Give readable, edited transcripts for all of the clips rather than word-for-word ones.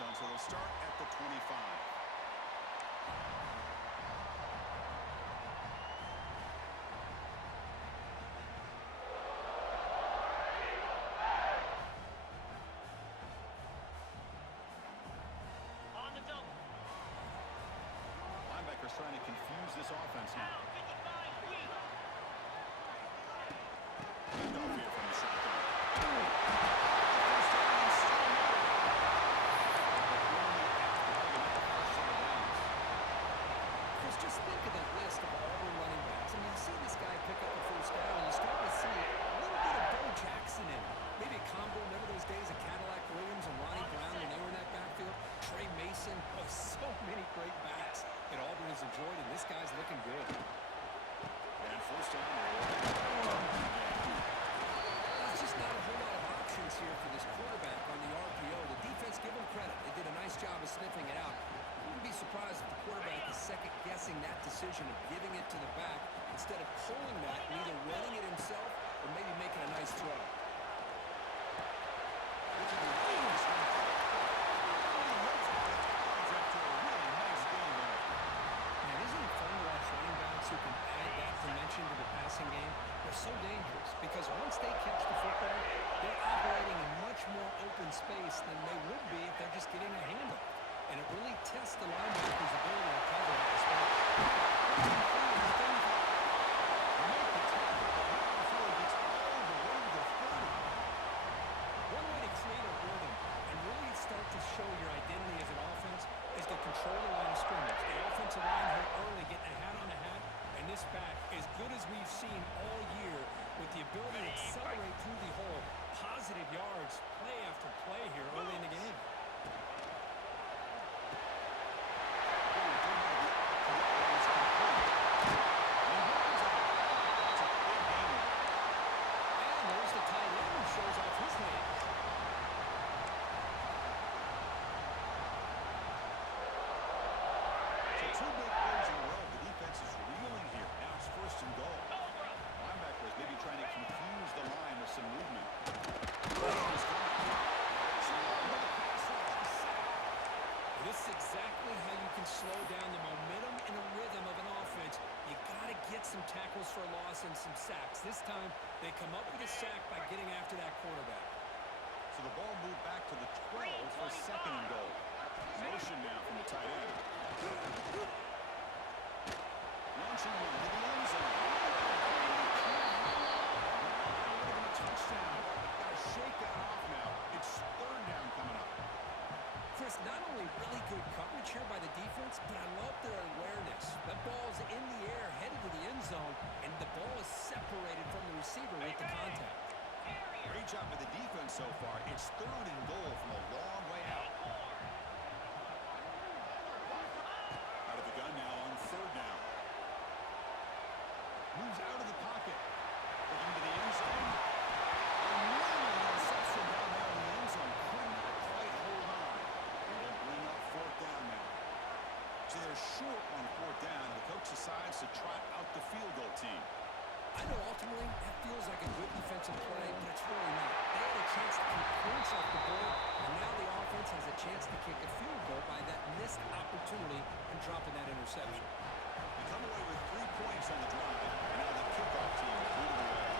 zone, so they'll start at the 25. Linebacker's trying to confuse this offense now. Off here from the shotgun. Chris, just think of that list of Auburn running backs. I mean, you see this guy pick up the first down, and you start to see a little bit of Bo Jackson in it. Maybe a combo. Remember those days of Cadillac Williams and Ronnie Brown when they were in that backfield? Trey Mason. Oh, so many great backs that Auburn has enjoyed, and this guy's looking good. And first down. There's just not a whole lot of options here for this quarterback on the RPO. The defense, give them credit. They did a nice job of sniffing it out. I wouldn't be surprised if the quarterback is second-guessing that decision of giving it to the back instead of pulling that and either running it himself or maybe making a nice throw. Who can add that dimension to the passing game. They're so dangerous because once they catch the football, they're operating in much more open space than they would be if they're just getting a handoff. And it really tests the linebacker's ability to cover that space. One way to create a rhythm and really start to show your identity as an offense is to control the line of scrimmage. The offensive line here early getting a hat on a hat. And this back, as good as we've seen all year, with the ability to accelerate through the hole, positive yards, play after play here early in the game. And there's the tight end who shows off his hands. So two big plays in a row. The defense is reeling here. Now it's first and goal. Linebackers maybe trying to confuse the line with some movement. This is exactly how you can slow down the momentum and the rhythm of an offense. You got to get some tackles for loss and some sacks. This time, they come up with a sack by getting after that quarterback. So the ball moved back to the 12 for second and goal. Motion now from the tight end. Launching one to the end zone. Touchdown. Got to shake that off now. It's third down coming up. Chris, not only really good coverage here by the defense, but I love their awareness. That ball's in the air, headed to the end zone, and the ball is separated from the receiver with the contact. Great job by the defense so far. It's third and goal from a long way out. Out of the gun now on third down. Moves out of the pocket. Looking to the end zone. Interception down there in the end zone. Could not quite hold on. It'll bring up fourth down now. So they're short on fourth down. The coach decides to trot out the field goal team. I know ultimately that feels like a good defensive play, but it's really not. They had a chance to keep points off the board, and now the offense has a chance to kick a field goal by that missed opportunity and dropping that interception. They come away with 3 points on the drive, and now the kickoff team is moving away.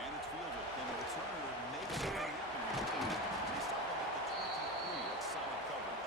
And it's fielded, and the returner makes it happen. They stop him at the 23. That's solid coverage.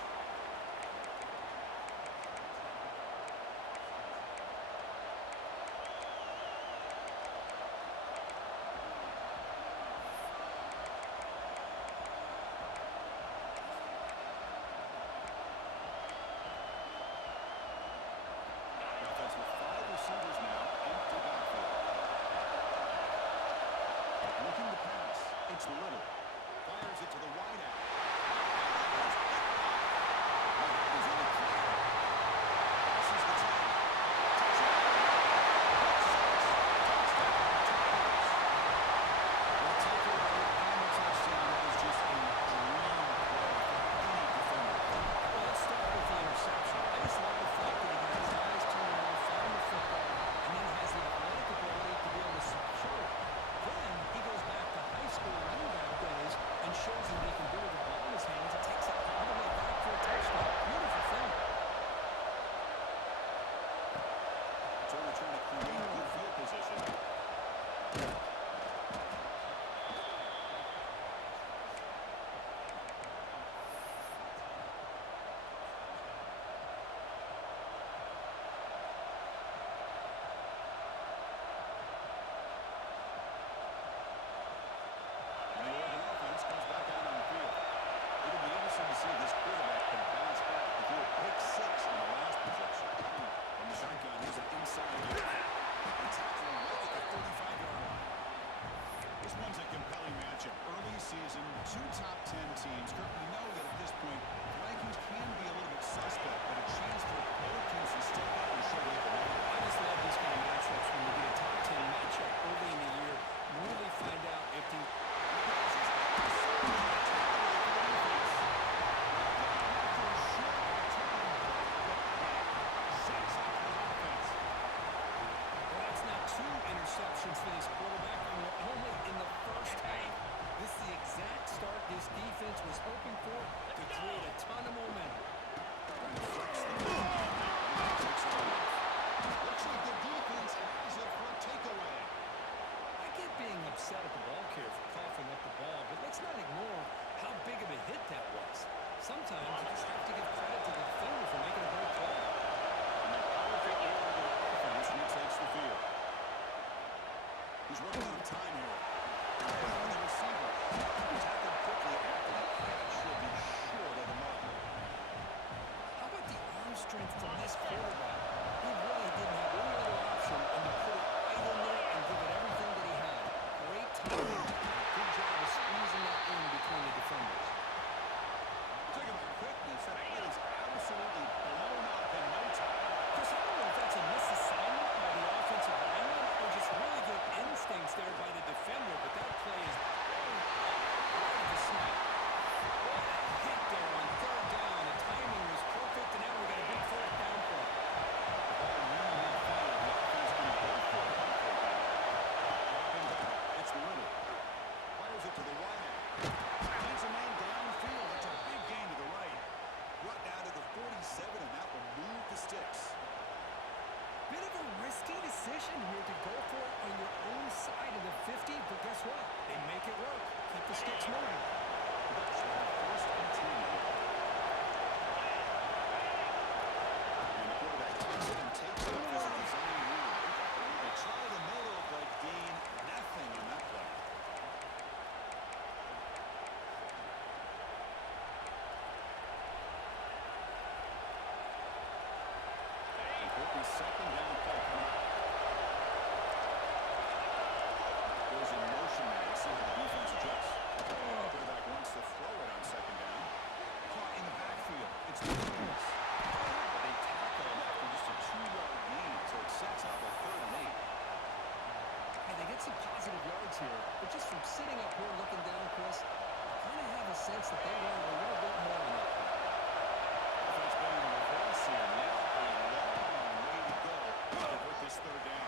congratulations for this quarterback, and we're only in the first half. This is the exact start this defense was hoping for to create a ton of momentum. Looks like the defense has it for a takeaway. I get being upset at the ball carrier for coughing up the ball, but let's not ignore how big of a hit that was. Sometimes you just have to give credit to the defender for making a great play. And that powerful aerial offense retakes the field. He's running out of time here. On the receiver. Tackled quickly after that catch. Should be short of the mark. How about the arm strength from this quarterback? He really didn't have any other option than to put it right in there and give it everything that he had. Great timing and a good job of squeezing that in between the defenders. Talking about quickness, that play is absolutely blown up in no time. Chris, I don't know if that's a misassignment by the offensive lineman or just really good instincts there by the defender, but that play is blown up right at the snap. What a hit there on third down. The timing was perfect, and now we got a big fourth down play. Ball near midfield. The offense can go for it on third down. Dropping back. It's Little. Fires it to the wide end. Finds a man downfield. That's a big gain to the right. Brought down to the 47, and that will move the sticks. Bit of a risky decision here to go for it on your own side of the 50, but guess what? They make it work. Keep the sticks moving. Bucks will have first and 10 here. And the quarterback takes it and takes off as a design rule. They try the middle, but gain nothing on that play. And quickly second down play coming up. Goes in motion now. Let's see how the defense adjusts. Quarterback wants to throw it on second down. Caught in the backfield. It's Williams. But they tackle him after just a 2-yard gain, so it sets up a 3rd and 8. Hey, they get some positive yards here, but just from sitting up here looking down, Chris, I kind of have a sense that they wanted a little bit more on that play. Offense going in reverse here. Now a long way to go to convert this 3rd down.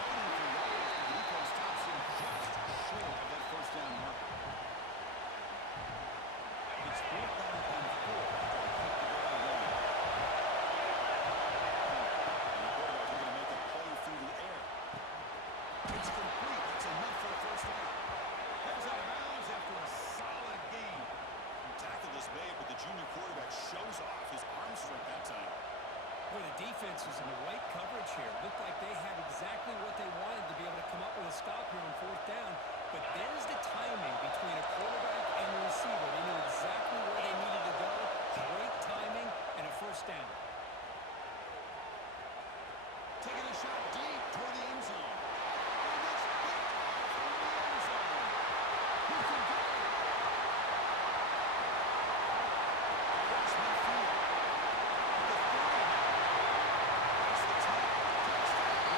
Fighting for yards, but the defense stops him just short of that first down marker. It's 4th down and 4. They'll keep the ball rolling. And the quarterback is going to make a play through the air. It's complete. That's enough for a first down. Heads out of bounds after a solid gain. Tackle is made, but the junior quarterback shows off his arm strength that time. Boy, the defense was in the right coverage here. Looked like they had exactly what they wanted to be able to come up with a stop here on 4th down. But there's the timing between a quarterback and the receiver. They knew exactly where they needed to go. Great timing and a first down. Taking a shot deep toward the end zone. And it's picked off from the end zone. He can go. Across midfield. At the 30. That's the 10. Touchdown.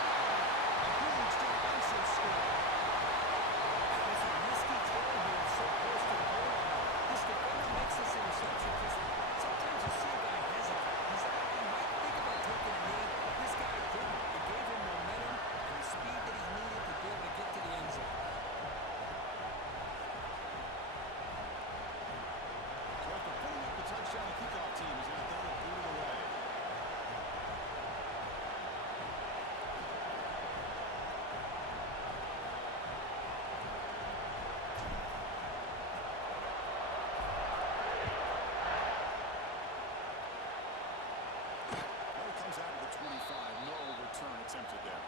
A huge defensive score. That was a risky throw here, so close to the goal line. This defender makes this interception because sometimes you see a guy hesitate. He might think about taking a knee. This guy didn't. It gave him momentum and the speed that he needed to be able to get to the end zone. So after putting up the touchdown, the kickoff team is out there to boot it away. Ball comes out of the 25. No return attempted there.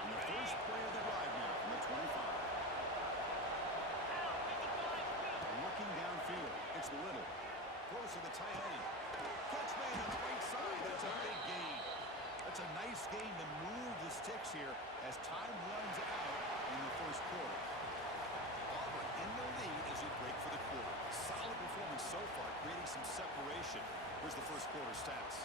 And the first play of the drive now from the 25. Looking downfield. It's Little. Throws to the tight end. Catch made on the right side. That's a big gain. That's a nice gain to move the sticks here as time runs out in the first quarter. Auburn in the lead as we break for the quarter. Solid performance so far, creating some separation. Here's the first quarter stats.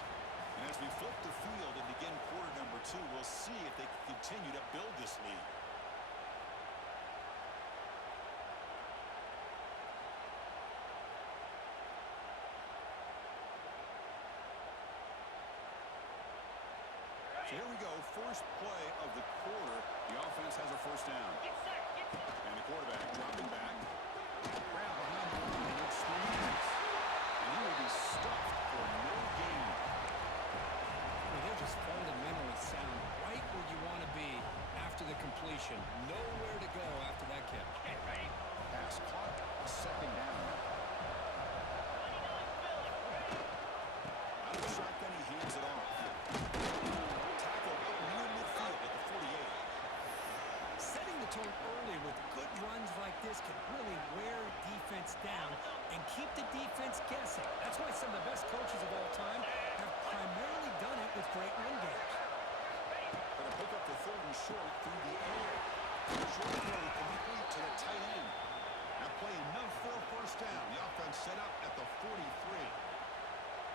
And as we flip the field and begin quarter number 2, we'll see if they can continue to build this lead. So here we go, first play of the quarter. The offense has a first down. And the quarterback dropping back. Grab behind the line, and it's 3 minutes. And he will be stuffed for no gain. Well, they're just fundamentally sound right where you want to be after the completion. Nowhere to go after that catch. Pass caught, a second down. Out of the shotgun, he hands it off. Tackle up near midfield at the 48. Setting the tone early with good runs like this can really wear defense down and keep the defense guessing. That's why some of the best coaches of all time have primarily done it with great run games. Going to pick up the third and short through the air. Short throw complete to the tight end. That play enough for a first down. The offense set up at the 43.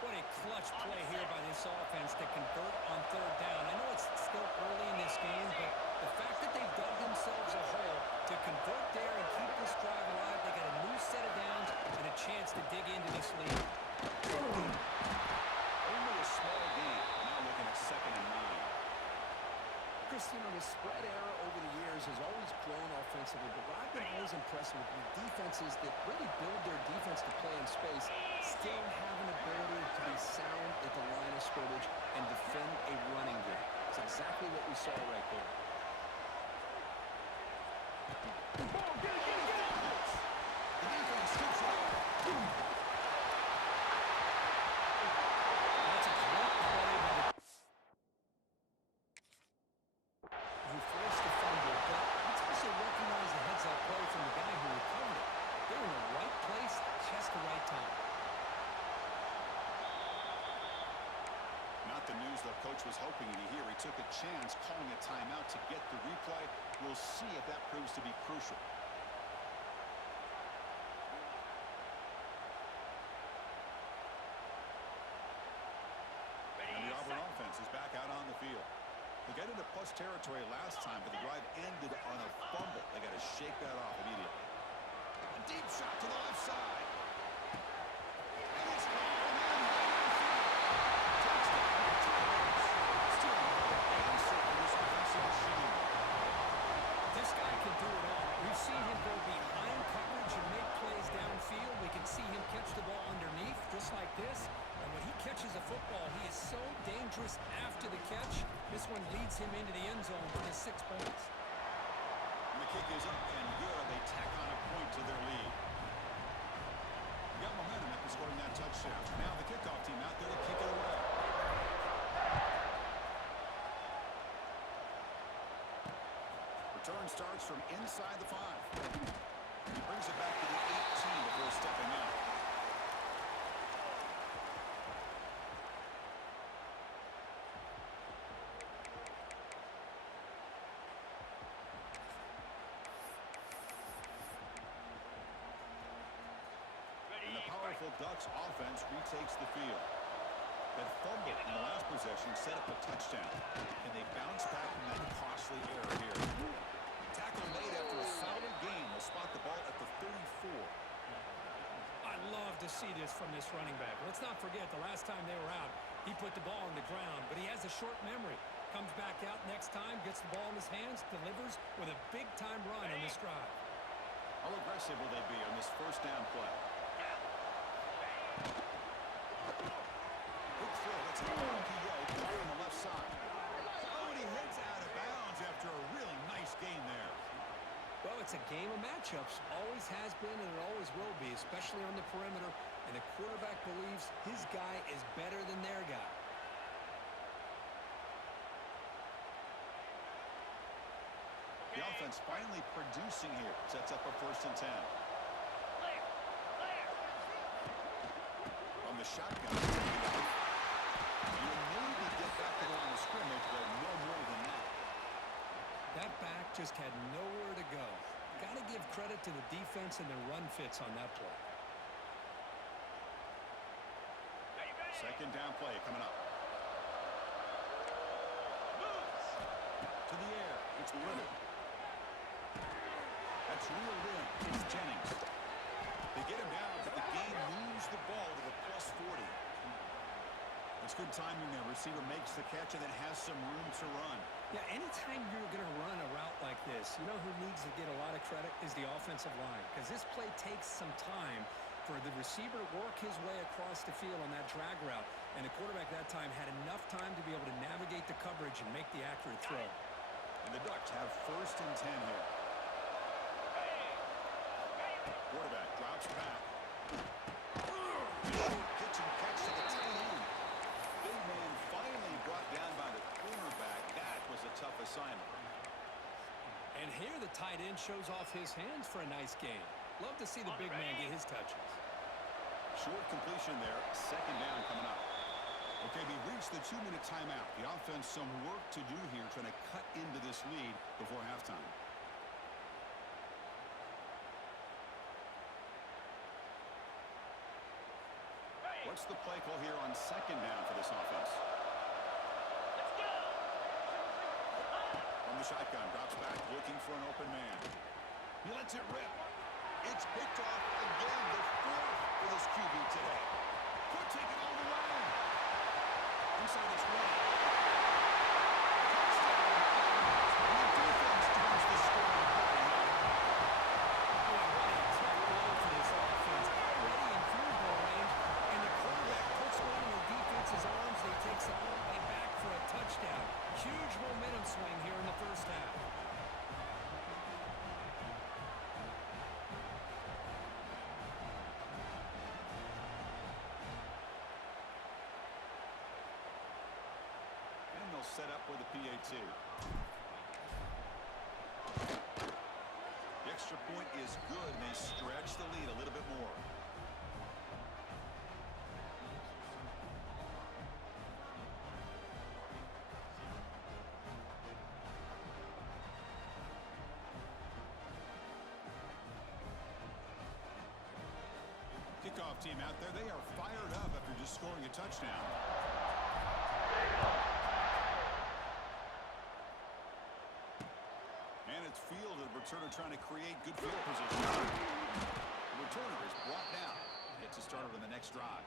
What a clutch play here by this offense to convert on third down. I know it's still early in this game, but the fact that they've dug themselves a hole to convert there and keep this drive alive, they got a new set of downs and a chance to dig into this lead. Only a small gain. Now looking at 2nd and 9. Chris, you know, the spread era over the years has always grown offensively, but what I've been always impressed with defenses that really build their defense to play in space still have an ability to be sound at the line of scrimmage and defend a running game. It's exactly what we saw right there. The defense scoops it up. That's a great play by the... who forced the fumble, but let's also recognize the heads-up play from the guy who recovered it. They're in the right place, just the right time. Not the news the coach was hoping to hear. He took a chance calling a timeout to get the replay. We'll see if that proves to be crucial. And the Auburn offense is back out on the field. They got into plus territory last time, but the drive ended on a fumble. They got to shake that off immediately. A deep shot to the left side. And it's gone in right in field. Touchdown, Tigers. Still no answer for this offensive machine. This guy can do it all. We've seen him go behind coverage and make plays downfield. We can see him catch the ball underneath, just like this. And when he catches a football, he is so dangerous after the catch. This one leads him into the end zone for the 6 points. And the kick is up and good. They tack on a point to their lead. Got momentum after scoring that touchdown. Now the kickoff team out there to kick it away. Return starts from inside the 5. He brings it back to the 18 before stepping out. And the powerful Ducks offense retakes the field. That fumble in the last possession set up a touchdown. And they bounce back from that costly error here. Tackle made after a solid gain. Will spot the ball at the 34. I love to see this from this running back. Let's not forget the last time they were out, he put the ball on the ground, but he has a short memory. Comes back out next time, gets the ball in his hands, delivers with a big-time run on this drive. How aggressive will they be on this first down play? Good throw. That's an RPO play on the left side. Oh, and he heads out of bounds after a really nice gain there. Well, it's a game of matchups. Always has been and it always will be, especially on the perimeter. And the quarterback believes his guy is better than their guy. The offense finally producing here. Sets up a 1st and 10. On the shotgun. You'll maybe get back to the line of scrimmage, but no more than that. That back just had nowhere to go. Got to give credit to the defense and the run fits on that play. Second down play coming up. To the air. It's Little. That's reeled in. It's Jennings. They get him down, but the game moves the ball to the plus 40. The It's good timing there. Receiver makes the catch and then has some room to run. Yeah, anytime you're going to run a route like this, you know who needs to get a lot of credit is the offensive line, because this play takes some time for the receiver to work his way across the field on that drag route, and the quarterback that time had enough time to be able to navigate the coverage and make the accurate throw. And the Ducks have 1st and 10 here. Quarterback drops back. Pitch and catch to the tight end. Big man finally brought down by the cornerback. That was a tough assignment. And here the tight end shows off his hands for a nice game. Love to see the big man get his touches. Short completion there. 2nd down coming up. Okay, we reached the 2-minute timeout. The offense some work to do here trying to cut into this lead before halftime. What's the play call here on 2nd down for this offense? Let's go. From the shotgun, drops back, looking for an open man. He lets it rip. It's picked off again, the 4th for this QB today. Could take it all the way. Inside this one. Touchdown. And the defense turns the scoring play here. Boy, what a tough blow for this offense. Already in field goal range, and the quarterback puts one in the defense's arms. They take some all the way back for a touchdown. Huge momentum swing here in the first half. And they'll set up with a PAT. The extra point is good, and they stretch the lead a little bit more. Kickoff team out there, they are fired up after just scoring a touchdown. And it's fielded. Returner trying to create good field position. The returner is brought down. It's a starter on the next drive.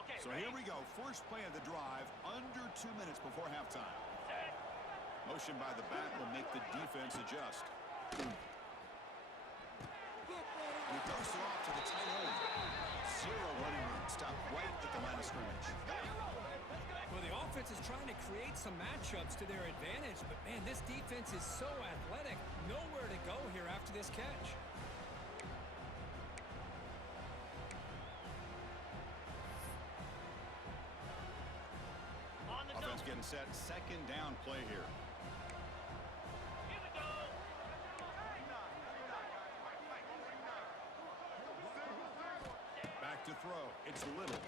Okay, So here we go. First play of the drive, under 2 minutes before halftime. set. Motion by the back will make the defense adjust. And he dumps it off to the tight end. 0 running room. Stop right at the line of scrimmage. Well, the offense is trying to create some matchups to their advantage, but man, this defense is so athletic. Nowhere to go here after this catch. On the Offense double. getting set. 2nd down play here. Here we go. Back to throw. It's Little.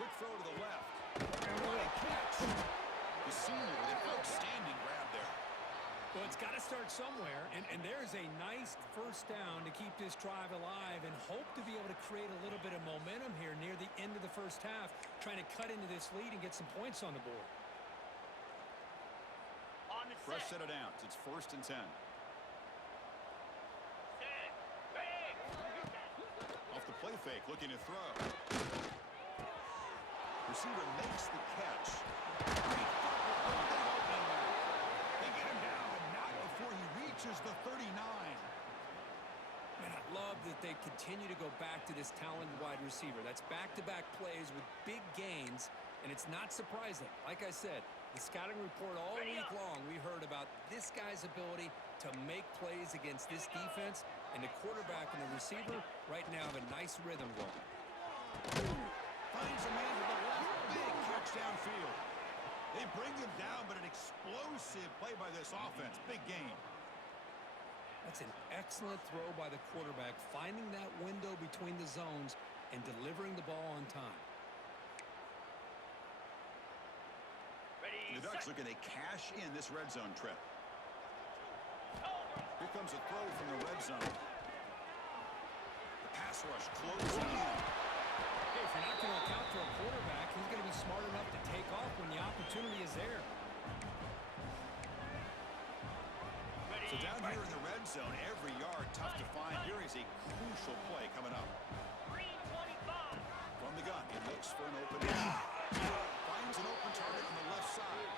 Quick throw to the left. What a catch. The senior with an outstanding grab there. Well, it's got to start somewhere, and there's a nice first down to keep this drive alive and hope to be able to create a little bit of momentum here near the end of the first half, trying to cut into this lead and get some points on the board. On the Fresh set. set of downs. It's 1st and 10. Set. Bang. Off the play fake, looking to throw. Receiver makes the catch. They get him down, but not before he reaches the 39. And I love that they continue to go back to this talented wide receiver. That's back-to-back plays with big gains, and it's not surprising. Like I said, the scouting report all week long, we heard about this guy's ability to make plays against this defense, and the quarterback and the receiver right now have a nice rhythm going. Finds a man to the left. Big catch downfield. They bring him down, but an explosive play by this offense. Big gain. That's an excellent throw by the quarterback, finding that window between the zones and delivering the ball on time. Ready, The Ducks set. looking to cash in this red zone trip. Over. Here comes a throw from the red zone. The pass rush closing in. Hey, if you're not going to account for a quarterback, he's going to be smart enough to take off when the opportunity is there. Ready, So down here in the red zone, every yard tough to find. Here is a crucial play coming up. 325. From the gun, he looks for an open man. Finds an open target on the left side.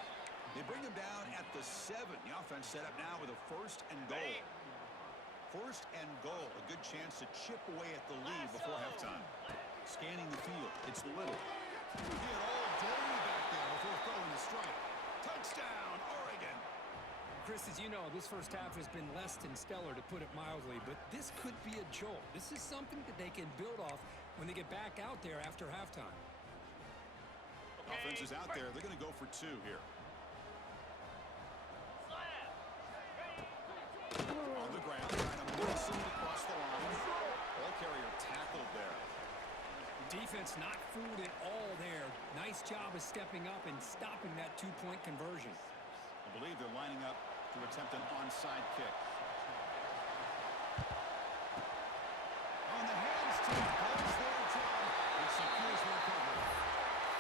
They bring him down at the 7. The offense set up now with a 1st and goal. Ready. 1st and goal. A good chance to chip away at the lead before halftime. Scanning the field. It's Little. He had all day back there before throwing the strike. Touchdown, Oregon. Chris, as you know, this first half has been less than stellar, to put it mildly, but this could be a jolt. This is something that they can build off when they get back out there after halftime. Okay. Offense is out there. They're going to go for 2 here. Slap. On the ground, trying to miss him across the line. Ball carrier tackled there. Defense not fooled at all there. Nice job of stepping up and stopping that 2-point conversion. I believe they're lining up to attempt an onside kick. On the hands, Tim does their job and secures the recovery.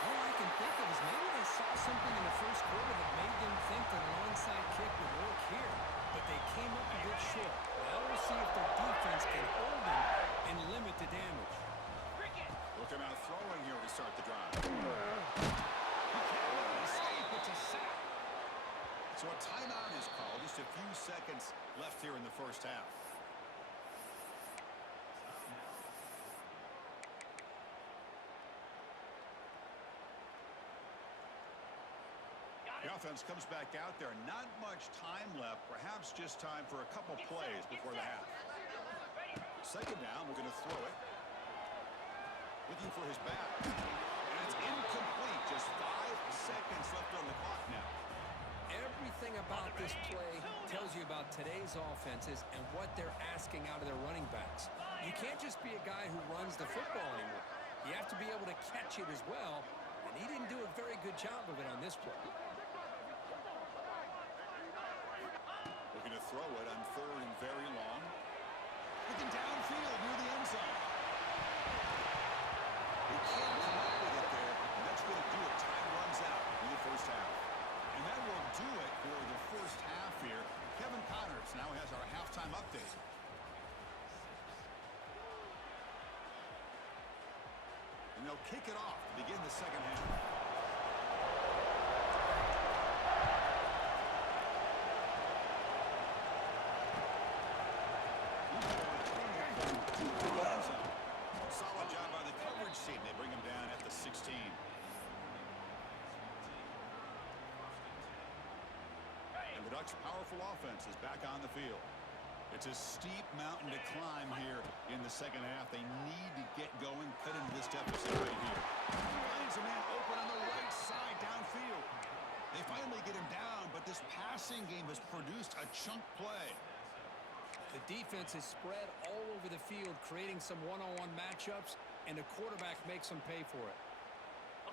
All I can think of is maybe they saw something in the first quarter that made them think that an onside kick would work here, but they came up a bit short. Now we'll see if their defense can hold them and limit the damage. Cricket. Look him out throwing here to start the drive. Escape, it's a sack. So a timeout is called. Just a few seconds left here in the first half. Got The it. offense comes back out there. Not much time left. Perhaps just time for a couple plays before the half. Ready. 2nd down. We're going to throw it. Looking for his back. And it's incomplete. Just 5 seconds left on the clock now. Everything about this play tells you about today's offenses and what they're asking out of their running backs. You can't just be a guy who runs the football anymore. You have to be able to catch it as well, and he didn't do a very good job of it on this play. Looking to throw it on 3rd and very long. Looking downfield near the end zone. He can't come up with it there, and that's going to do it. Time runs out in the first half. And that will do it for the first half here. Kevin Connors now has our halftime update. And they'll kick it off to begin the second half. Solid job by the coverage team. They bring him down at the 16. And the Ducks' powerful offense is back on the field. It's a steep mountain to climb here in the second half. They need to get going, cut into this deficit right here. Finds a man open on the right side downfield. They finally get him down, but this passing game has produced a chunk play. The defense is spread all over the field, creating some one-on-one matchups, and the quarterback makes them pay for it.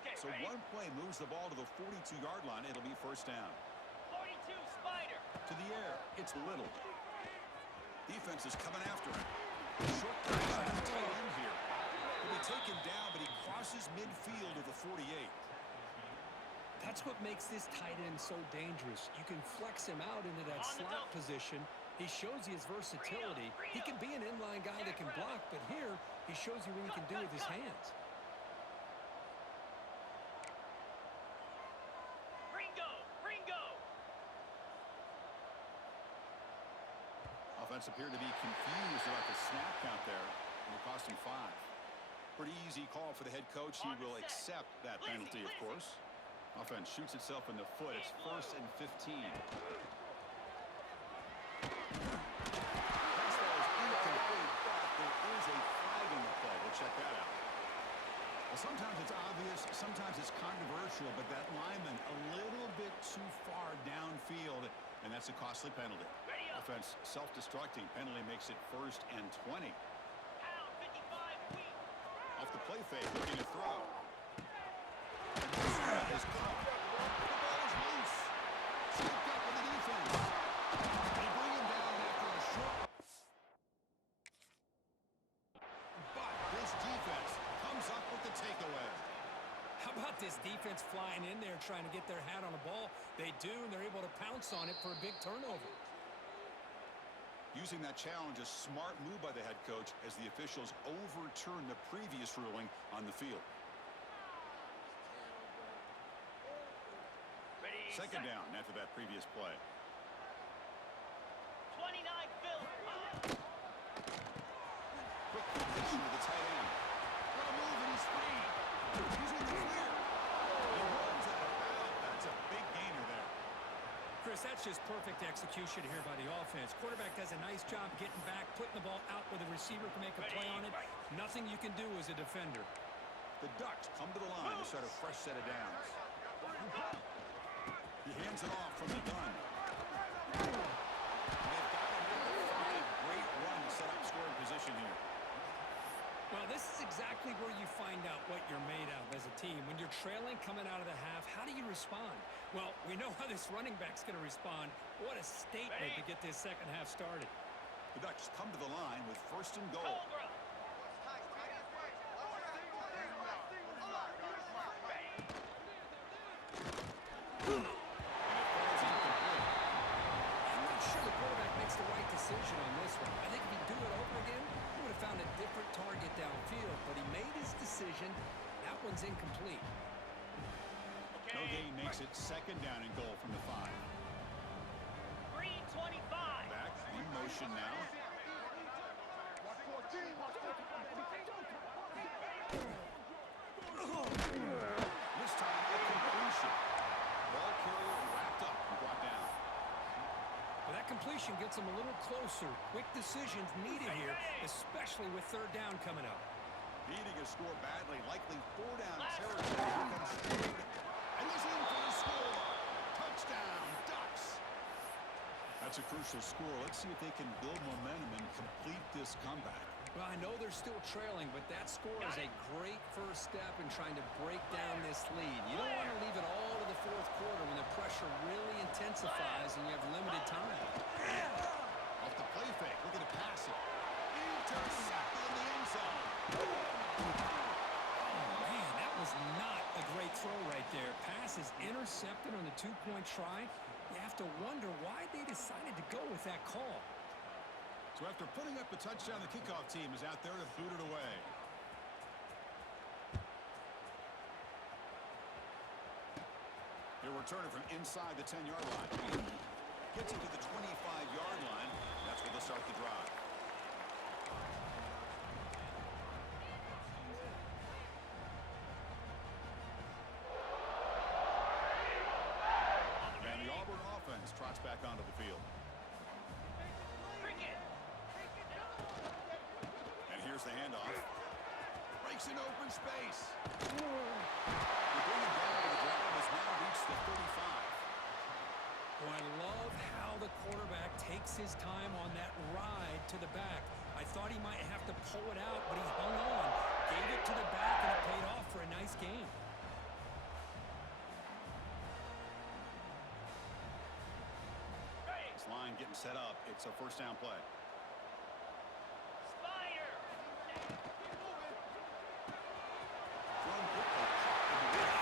Okay, So ready. one play moves the ball to the 42-yard line. It'll be 1st down. 42 Spider. To the air, it's Little. Defense is coming after him. Short pass on the tight end here. He'll be taken down, but he crosses midfield at the 48. That's what makes this tight end so dangerous. You can flex him out into that slot position. He shows you his versatility. He can be an inline guy that can block, but here he shows you what he can do with his hands. Ringo. Ringo. Offense appeared to be confused about the snap count there. It will cost him 5. Pretty easy call for the head coach. He will accept that penalty, of course. Offense shoots itself in the foot. It's 1st and 15. Pass ball is incomplete, but there is a flag in the play. We'll check that out. Well, sometimes it's obvious, sometimes it's controversial, but that lineman a little bit too far downfield, and that's a costly penalty. Ready up. Offense self-destructing. Penalty makes it 1st and 20. Pound 55 weak. Off the play fake, looking to throw. And this one is caught. The ball is loose. Scooped up with the defense. They bring him down after a short. But this defense comes up with the takedown. defense flying in there trying to get their hat on the ball. They do, and they're able to pounce on it for a big turnover. Using that challenge, a smart move by the head coach as the officials overturn the previous ruling on the field. Ready, Second down after that previous play. 29 Philly. Quick completion to the tight end. What a move, and he's free. He's in the clear. He runs out of bounds. That's a big gainer there. Chris, that's just perfect execution here by the offense. Quarterback does a nice job getting back, putting the ball out where the receiver can make a play on it. Nothing you can do as a defender. The Ducks come to the line to start a fresh set of downs. He hands it off from the gun. And they've got to make a great run to set up scoring position here. Well, this is exactly where you find out what you're made of as a team. When you're trailing coming out of the half, how do you respond? Well, we know how this running back's going to respond. What a statement to get this second half started. The Ducks come to the line with first and goal. Cobra. And it falls incomplete. I'm not sure the quarterback makes the right decision on this one. I think if he'd do it over again, he would have found a different target downfield. But he made his decision. That one's incomplete. No gain makes it second down and goal from the 5. Green 25. Back in motion now. This time a completion. Ball carrier wrapped up and brought down. Well, that completion gets him a little closer. Quick decisions needed here, especially with third down coming up. Needing a score badly, likely 4-down territory. Here comes third. And he's in for the score. Touchdown, Ducks. That's a crucial score. Let's see if they can build momentum and complete this comeback. Well, I know they're still trailing, but that score is a great first step in trying to break down this lead. You don't want to leave it all to the fourth quarter when the pressure really intensifies and you have limited time. Off the play fake. Look at the passing. Intercepted in the end zone. Man, that was not a great throw right there. Pass is intercepted on the two-point try. You have to wonder why they decided to go with that call. So after putting up a touchdown, the kickoff team is out there to boot it away. They're returning from inside the 10-yard line. Gets it to the 25-yard line. That's where they'll start the drive. And the Auburn offense trots back onto the field. Cricket. And here's the handoff. Breaks in open space. The bring it down to the ground has now reached the 35. Well, I love how the quarterback takes his time on that ride to the back. I thought he might have to pull it out, but he hung on. Gave it to the back, and it paid off for a nice game. This line getting set up. It's a first down play. Spider. Thrown quickly. Caught in the wind.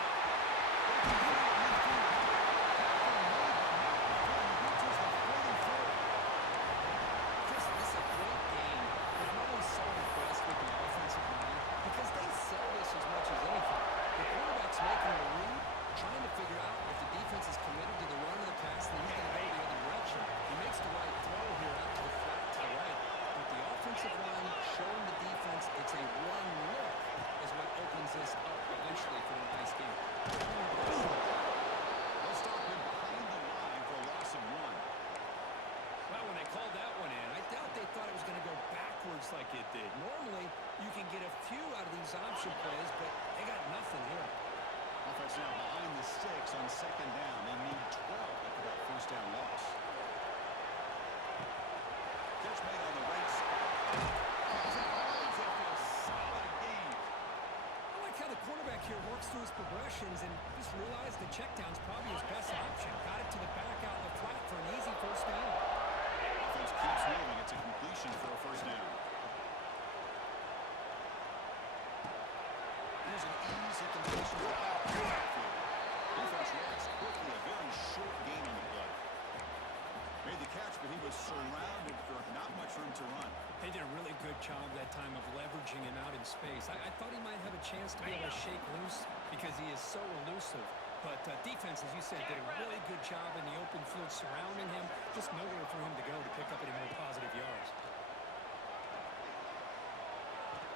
Chris, this is a great game, but I'm always so impressed with the offensive line because they sell this as much as anything. The quarterback's making a read, trying to figure out if the defense is committed to the run or the pass, then he's going to go the other direction. He makes the right throw here out to the flat to the right. But the offensive line showing the defense it's a run look is what opens this up eventually for a nice game. They'll stop him behind the line for a loss of 1. Well, when they called that one in, I doubt they thought it was going to go backwards like it did. Normally, you can get a few out of these option plays, but they got nothing here. Offense now behind the 6 on second down. They need 12 after that first down loss. Catch made on the right side. As it holds after a solid gain. I like how the quarterback here works through his progressions and just realized the check down's probably his best option. Got it to the back out in the flat for an easy first down. Offense keeps moving. It's a completion for a first down. Here's an easy completion to the back. catch, but he was surrounded for not much room to run. They did a really good job that time of leveraging him out in space. I thought he might have a chance to be able to shake loose because he is so elusive. But defense, as you said, did a really good job in the open field surrounding him. Just nowhere for him to go to pick up any more positive yards.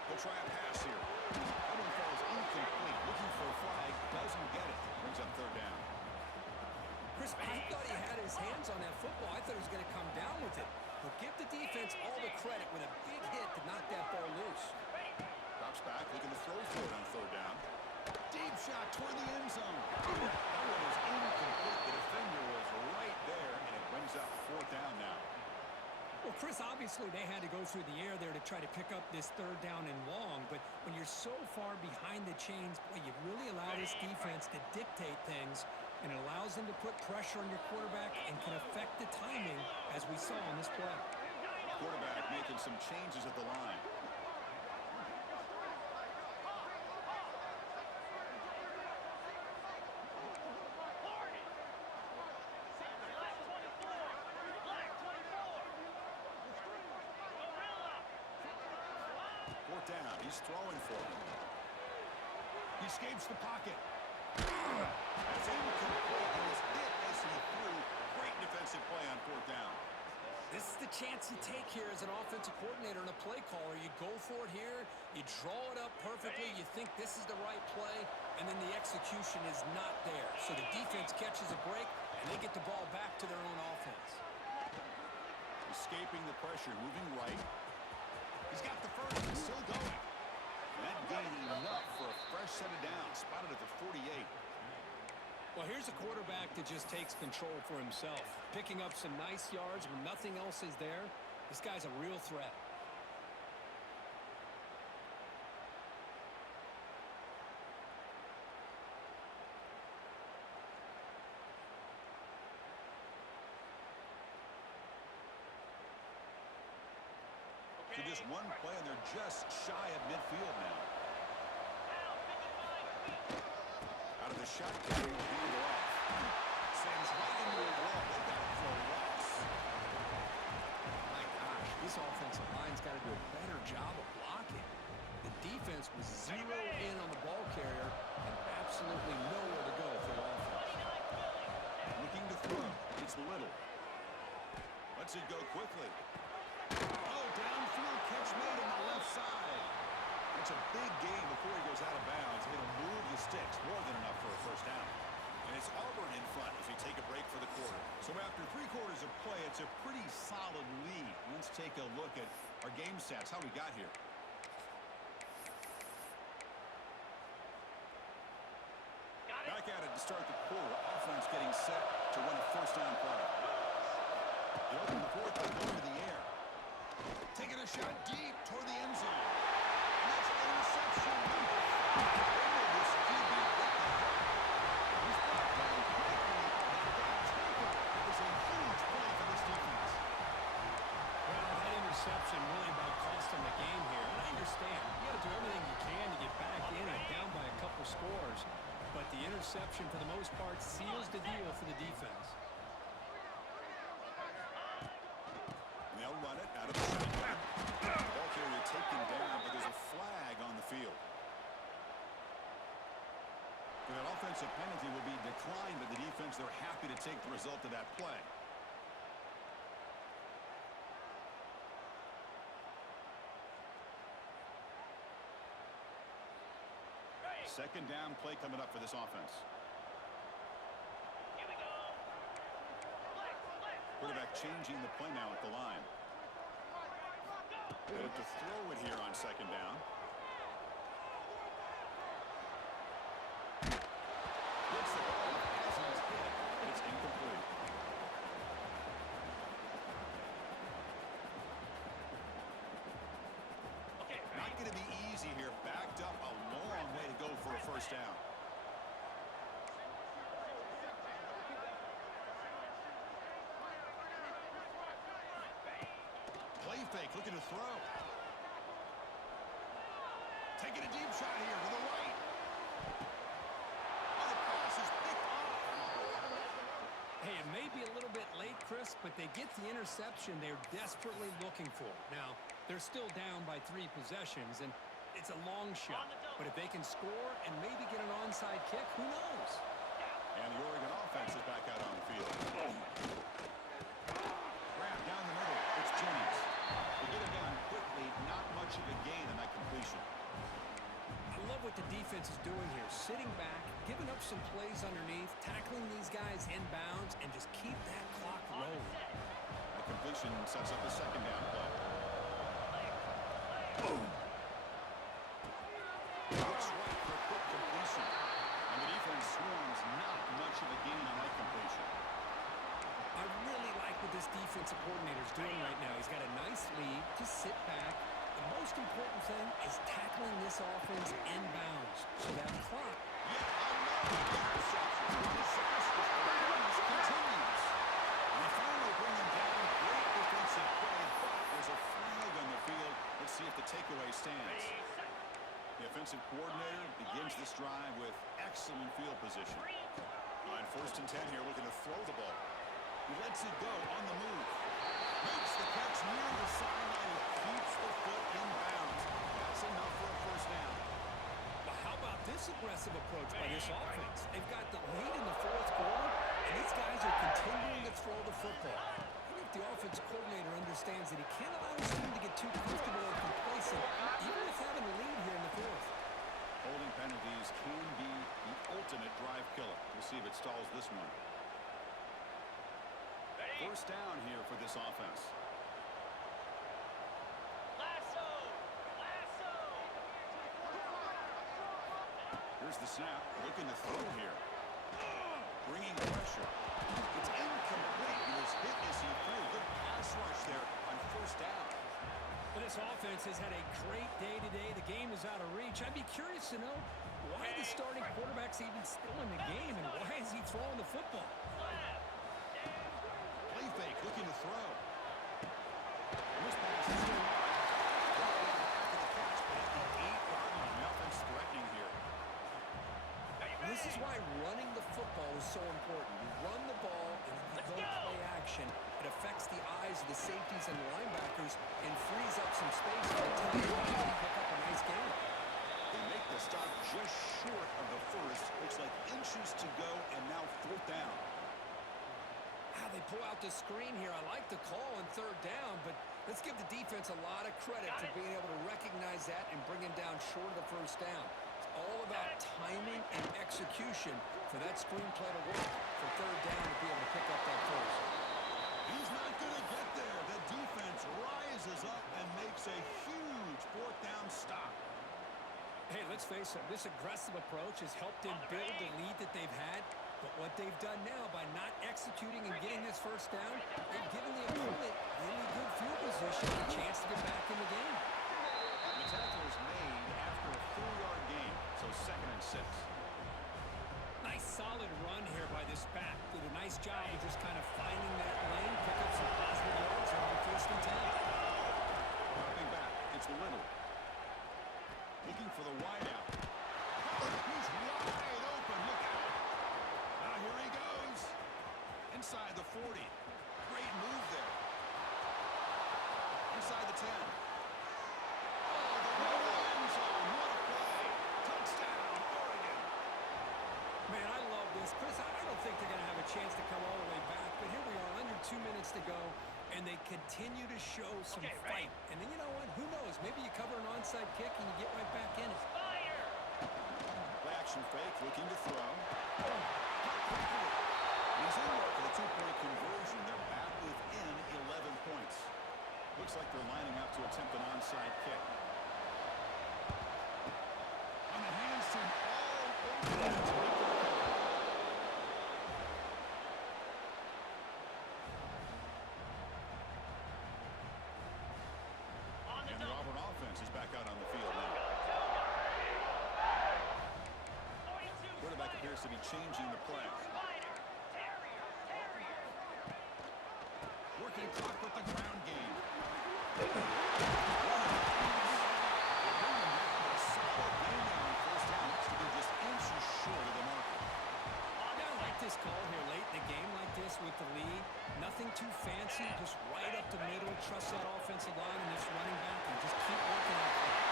He'll try a pass here. That one falls incomplete. Looking for a flag. Doesn't get it. Brings up third down. Chris, I thought he had his hands on that football. I thought he was going to come down with it. But give the defense all the credit with a big hit to knock that ball loose. Drops back, looking to throw for it on third down. Deep shot toward the end zone. That one is incomplete. The defender was right there, and it brings up fourth down now. Well, Chris, obviously they had to go through the air there to try to pick up this third down and long. But when you're so far behind the chains, boy, you really allow this defense to dictate things. And it allows them to put pressure on your quarterback and can affect the timing, as we saw on this play. Quarterback making some changes at the line. Fourth down. He's throwing for it. He escapes the pocket. That's incomplete. He was hit as he threw. Great defensive play on fourth down. This is the chance you take here as an offensive coordinator and a play caller. You go for it here, you draw it up perfectly, you think this is the right play, and then the execution is not there. So the defense catches a break, and they get the ball back to their own offense. Escaping the pressure, moving right. He's got the first, he's still going. That gain enough for a fresh set of downs, spotted at the 48. Well, here's a quarterback that just takes control for himself, picking up some nice yards when nothing else is there. This guy's a real threat. So just one play, and they're just shy of midfield now. Out of the shotgun, will hand it off. Sends right into a wall. They got it for Ross. My gosh, this offensive line's got to do a better job of blocking. The defense was zeroed in on the ball carrier and absolutely nowhere to go for the offense. Looking to throw. It's Little. Lets it go quickly. Oh, downfield catch made on the left side. It's a big gain before he goes out of bounds. It'll move the sticks more than enough for a first down. And it's Auburn in front as we take a break for the quarter. So after 3 quarters of play, it's a pretty solid lead. Let's take a look at our game stats, how we got here. Back at it to start the quarter. Offense getting set to run a first down play. They open the fourth by going to the air. Taking a shot deep toward the end zone. And that's an interception. This QB got that. He's brought down quickly. That tackle is a huge play for this defense. Well, that interception really about cost them the game here. And I understand. You got to do everything you can to get back in and down by a couple scores. But the interception, for the most part, seals the deal for the defense. They'll run it out of the shotgun. Ball carrier taken down, but there's a flag on the field. And that offensive penalty will be declined by the defense. They're happy to take the result of that play. Second down play coming up for this offense. Here we go. Quarterback changing the play now at the line. They have to throw it here on second down. Gets the ball as he's hit, and it's incomplete. Okay, Not going to be easy here. Backed up a long way to go for a first down. Play fake, looking to throw. Taking a deep shot here to the right. Oh, the pass is picked off. Hey, it may be a little bit late, Chris, but they get the interception they're desperately looking for. Now, they're still down by 3 possessions, and it's a long shot. But if they can score and maybe get an onside kick, who knows? And the Oregon offense is back out on the field. Grab down the middle. It's Jennings. They get it done quickly. Not much of a gain on that completion. I love what the defense is doing here. Sitting back, giving up some plays underneath, tackling these guys inbounds, and just keep that clock rolling. The completion sets up the second down play. Looks right for a quick completion. And the defense swarms. Not much of a gain on that completion. I really like what this defensive coordinator is doing right now. He's got a nice lead to sit back. The most important thing is tackling this offense inbounds. So that clock. Continues. And they finally bring him down. Great defensive play, but there's a flag on the field. Let's see if the takeaway stands. The offensive coordinator begins this drive with excellent field position. On 1st and 10 here, looking to throw the ball. He lets it go on the move. Makes the catch near the sideline. Keeps the foot in bounds. That's enough for a first down. Well, how about this aggressive approach by this offense? They've got the lead in the 4th quarter, and these guys are continuing to throw the football. I think the offensive coordinator understands that he can't allow his team to get too comfortable or complacent, even with having a lead here in the 4th. Holding penalties can be the ultimate drive killer. We'll see if it stalls this one. First down here for this offense. Lasso! Lasso! Here's the snap. Looking to throw here. Bringing pressure. It's incomplete. He was hit as he threw. Good pass rush there on first down. But this offense has had a great day today. The game is out of reach. I'd be curious to know why the starting quarterback's even still in the game, and why is he throwing the football? Play fake, looking to throw. This pass is in. After the catch, but at the 8-yard line, nothing's threatening here. This is why running the football is so important. You run the ball, and then you go play action. It affects the eyes of the safeties and linebackers and frees up some space for the tight end to pick up a nice game. They make the stop just short of the first. Looks like inches to go, and now 4th down. They pull out the screen here. I like the call on 3rd down, but let's give the defense a lot of credit for being able to recognize that and bring him down short of the first down. It's all about timing and execution for that screen play to work for 3rd down to be able to pick up that first. He's not going to get there. The defense rises up and makes a huge 4th down stop. Hey, let's face it, this aggressive approach has helped them build the lead that they've had. But what they've done now by not executing and getting this first down, they've given the opponent really good field position and a chance to get back in the game. The tackle is made after a 4-yard gain, so 2nd and 6. Nice solid run here by this back. Did a nice job of just kind of finding that lane, pick up some positive yards on 1st and 10. Dropping back, it's Little. Looking for the wideout. He's wide open, look out. Now here he goes. Inside the 40. Great move there. Inside the 10. Oh, the end zone. What a play. Touchdown, Oregon. Man, I love this. Chris, I don't think they're going to have a chance to come all the way back, but here we are, under 2 minutes to go, and they continue to show some fight. And then you know what? Who knows? Maybe you cover an onside kick and you get right back in it. Fire! Play action fake, looking to throw. He's in there for the 2-point conversion. They're back within 11 points. Looks like they're lining up to attempt an onside kick. On the hands team all over the And the Auburn offense is back out on the field now. Quarterback appears to be changing the play. Working clock with the ground game. Solid gain there on 1st down. Looks to be just inches short of the marker. I like this call here late in the game like this with offensive line and this running back and just keep working out for it.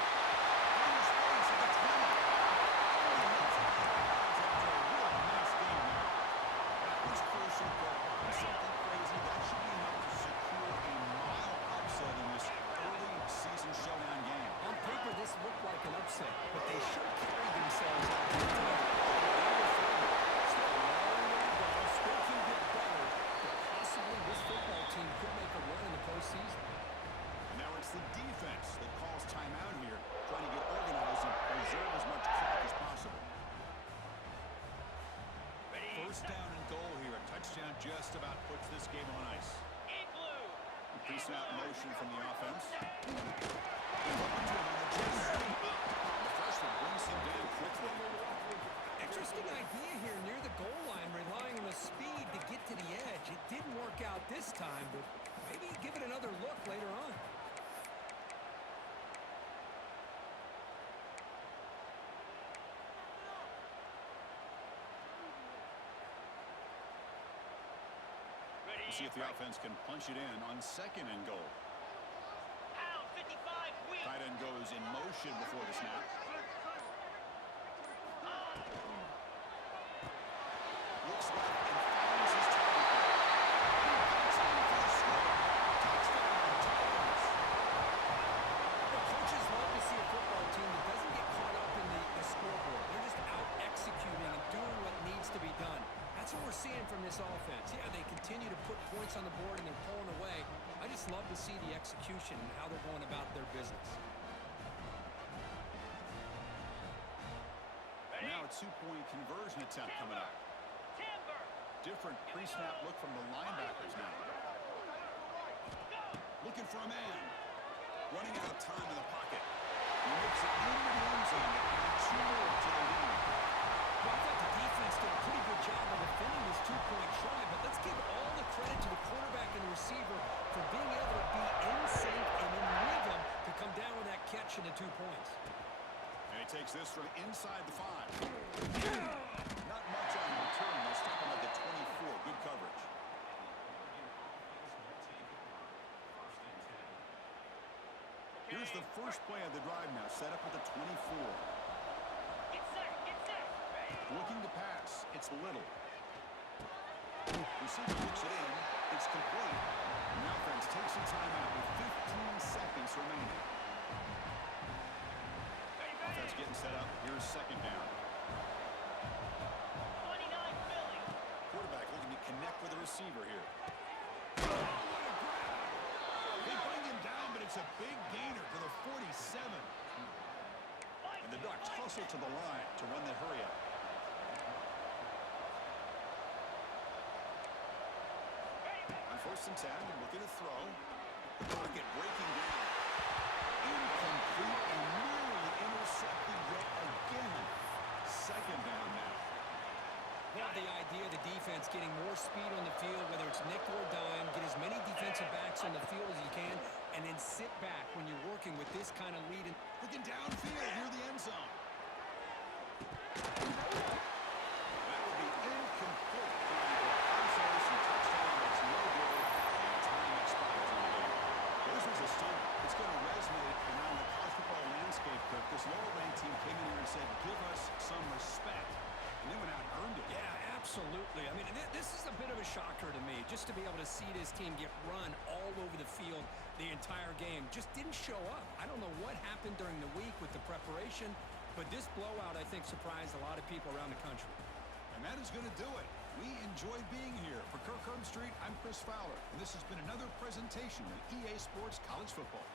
Clear space at the 20. After a real nice game there. That was crucial, but something crazy. That should be enough to secure a mild upset in this early season showdown game. On paper, this looked like an upset, but they should carry themselves out to the time. They were favored. Still a long way to go. Still can get better, but possibly this football team could make a run in the postseason. Now it's the defense that calls timeout here, trying to get organized and preserve as much clock as possible. First down and goal here. A touchdown just about puts this game on ice. Igloo. Pre-snap motion from the offense. Looking to him on the jet sweep. The freshman brings him down quickly. Interesting idea here near the goal line, relying on the speed to get to the edge. It didn't work out this time, but maybe give it another look later on. Ready. See if the offense can punch it in on second and goal. Pound 55 wheel. Tight end goes in motion before the snap. Looks left and finds his target there. He gets in for the score. Touchdown, Tigers. Well, coaches love to see a football team that doesn't get caught up in the scoreboard. They're just out executing and doing what needs to be done. That's what we're seeing from this offense. Yeah, they continue to put points on the board and they're pulling away. I just love to see the execution and how they're going about their business. Now a two-point conversion attempt coming up. Timber. Different pre-snap look from the linebackers now. Looking for a man. Running out of time in the pocket. He makes it into the end zone to add two more to the lead. Well, I thought the defense did a pretty good job of defending this two-point try, but let's give all the credit to the quarterback and the receiver for being able to be in sync and in rhythm to come down with that catch and the 2 points. And he takes this from inside the 5. Not much on the return. They'll stop him at the 24. Good coverage. Here's the first play of the drive now, set up at the 24. Get set. Get set. Looking to pass. It's Little. Receiver kicks it in. It's complete. The offense takes a timeout with 15 seconds remaining. Offense getting set up. Here's second down. 29 Philly. Quarterback looking to connect with the receiver here. Oh, what a grab! They bring him down, but it's a big gainer to the 47. And the Ducks hustle to the line to run the hurry up. On first and 10, looking to throw. The pocket breaking down. Incomplete and nearly intercepted yet again. Second down now. Love the idea of the defense getting more speed on the field, whether it's nickel or dime, get as many defensive backs on the field as you can, and then sit back when you're working with this kind of lead. Looking downfield near the end zone. That will be incomplete. Consolation touchdown. That's no good. And time expires on the game. This was a stunt. It's going to resonate around the college football landscape, Kirk. This lower-ranked team came in here and said, give us some respect. And they went out and earned it. Yeah, absolutely. I mean, this is a bit of a shocker to me, just to be able to see this team get run all over the field the entire game. Just didn't show up. I don't know what happened during the week with the preparation, but this blowout, I think, surprised a lot of people around the country. And that is going to do it. We enjoyed being here. For Kirk Herbstreit, I'm Chris Fowler, and this has been another presentation of EA Sports College Football.